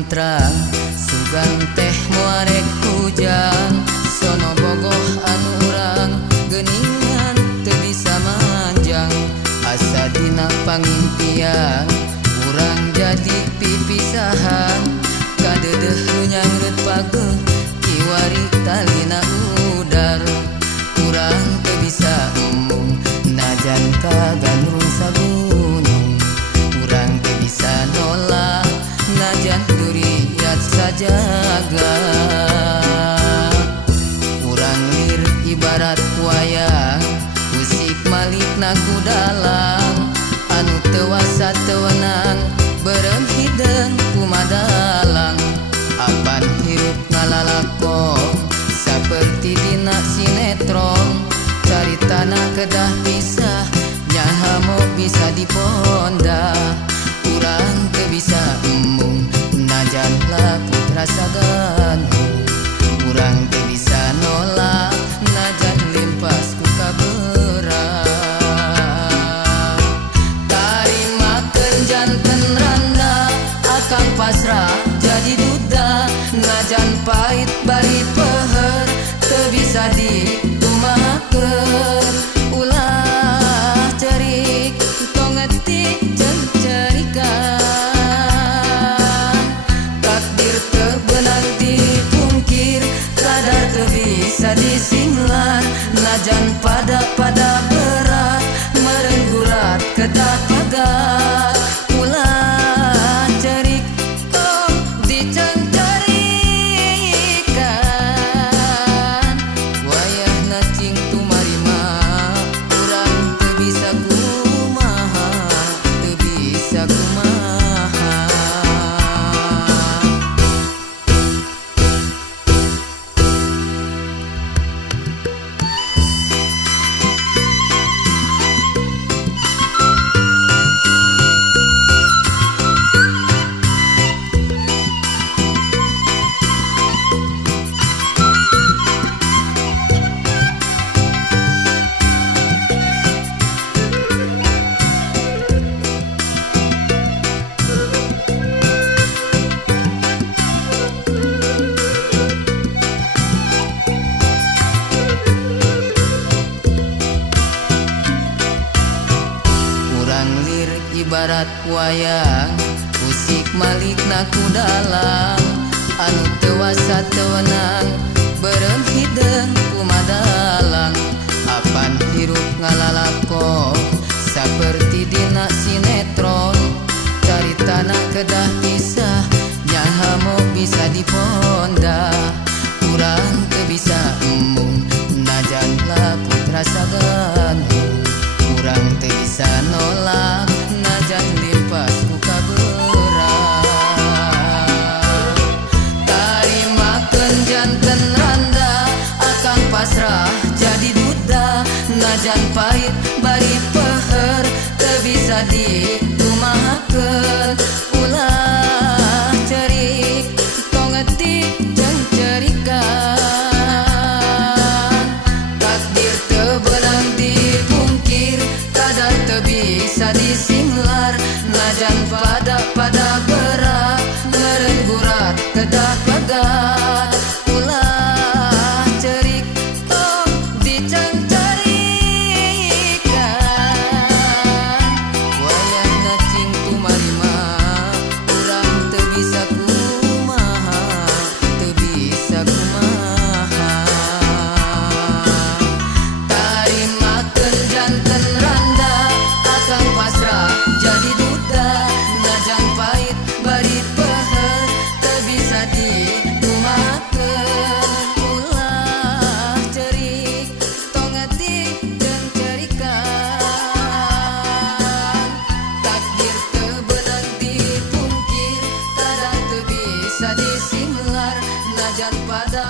mantra sugan teh muarek hujan sono bogoh anu urang geuningan teu bisa manjang asa dina pangimpian urang jadi pipisahan kadeudeuh nu nyangreut pageuh kiwari talina udar urang teu bisa embung najan kagandrung sagunung urang teu bisa nolak najan duriat sajaga urang lir ibarat wayang musik malikna ku dalang anu teu wasa teu wenang beureum hideung kumadalang apan hirup ngalalakon saperti dina sinetron caritana kedah pisah nyaha mau bisa diponda urang teu bisa embung najan laku rasa gandung urang teu bisa nolak najan limpas ku kabeurang tarimakeun janten randa akang pasrah jadi duda najan pait bari peuheur teu bisa ditumakeun ulah cerik tong ngetik jeung cerikan takdir teu beunang dipungkir kadar teu bisa disinglar najan pada berat meureun gurat kedah pagat ulah cerik tong dicencerikan wayahna cing tumarima urang teu bisa kumaha teu bisa kumaha. Ibarat wayang musik malikna ku dalang anu teu wasa teu wenang beureum hideung kumadalang apan hirup ngalalakon saperti dina sinetron caritana kedah pisah nyaha mau bisa diponda urang teu bisa embung najan laku rasa gandung urang teu bisa nolak najan limpas ku kabeurang tarimakeun janten randa akang pasrah jadi duda najan pait bari peuheur teu bisa ditumahakeun ulah cerik tong ngetik jeung cerikan takdir teu beunang dipungkir kadar teu bisa disinglar najan pada berat meureun gurat kedah pagat ulah cerik tong dicencerikan wayahna cing tumarima urang teu bisa kumaha teu bisa kumaha tarimakeun janten randa akang pasrah jadi duda najan pait bari peuheur teu bisa ditumakeun ulah cerik tong ngetik jeung cerikan takdir teu beunang dipungkir kadang teu bisa disinglar najan pada